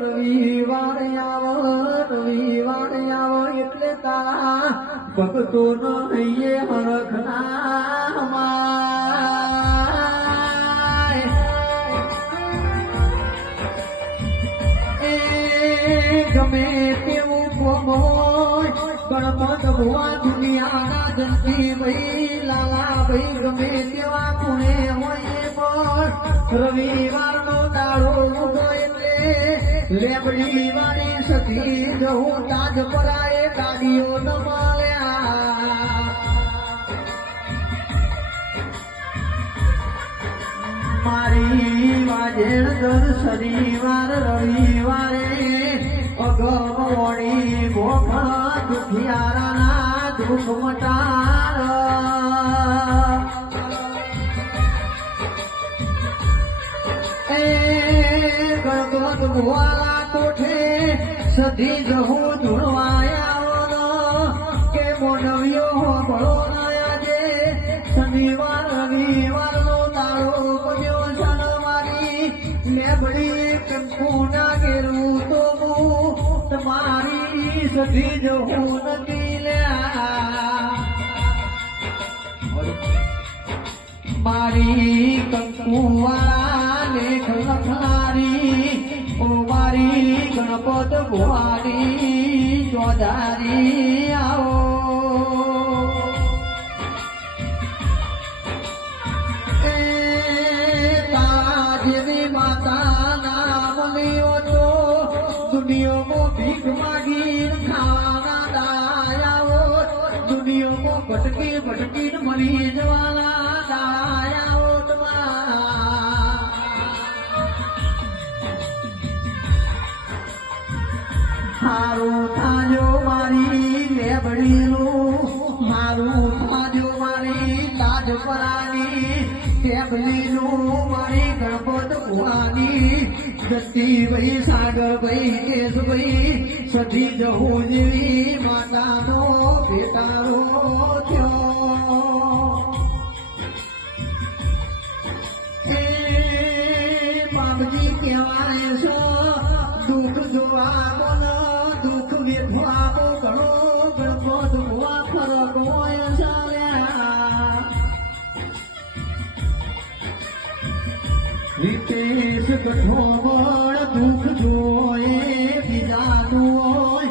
રવિવાર આવો એટલે તારા ભક્તો નો હૈયે હરખના માય એ ગમે તેવું કોમોય ગણપત ભુવા દુનિયાના જંતી ભાઈ લાલા ભાઈ ગમે તેવા ખૂણે હોય પણ રવિવાર નો દાડો ઉઠો એટલે લેબડી વાળી સતી જવું તાજ પરાએ ગાડીઓ ન મળ્યા મારી વાજેણ દર શનિવાર રવિવારે અગમોણી ભોખા દુખિયારાના દુઃખ મટાર ગણપત ભુવાલા કોઠે સધી જહું ધૂળવાયા કે મોનવ્યો ભળો આજે શનિવાર રવિવાર નો તાળો પડ્યો શનવારી લેબડી કંકુ ના ગેરું તો તમારી સધી જહું નથી લ્યા મારી કંકુવાળા લેખ લખનારી ઓ મારી ગણપત ભુવાની ચોધારી આવો એ તારા જેવી માતા નામ લ્યો તો દુનિયામાં ભીખ માગી ખાવાના દાયાઓ દુનિયામાં ભટકી ભટકીને મરી જવાના મારું થાજો મારી લેબડીનું મારું થાજો મારી તાજપરાની કેબલીનું મારી ગણપત ભુવાની જતીભાઈ સાગરભાઈ કેશભાઈ સધી જહું જેવી માતાનો બેટારો થયો એ બાપજી કહેવાય છો દુઃખ જોવા બોલો દુઃખ વેઠવા ઘણો ગણપત ભુવા ફરક હોય ચાલ્યા રીતેશ ગઠોબળ દુઃખ જોએ બીજાનું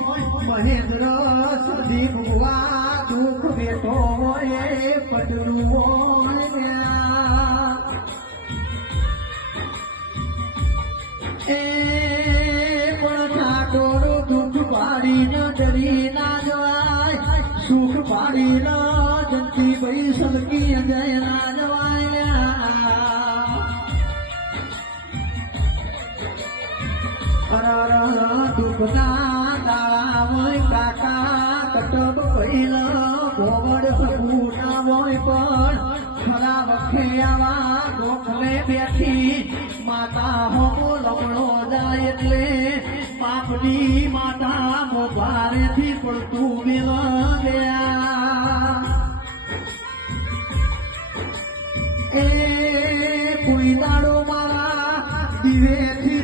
હોય મહેન્દ્ર સદી ભુવા દુઃખ વેઠો હોય પટલું હોય એ પાડીને ડરી ના જવાય સુખ પાડીને જંતી ભાઈ સલકી જય ના જવાય દુઃખના દાળા હોય કાકા કટબ પહેલા ભોગડ સપૂના હોય પણ ખરા વખે આવા ગોખલે બેઠી માતા હોમો લમણો જાય એટલે પાપની માતા મોભારેથી પડતું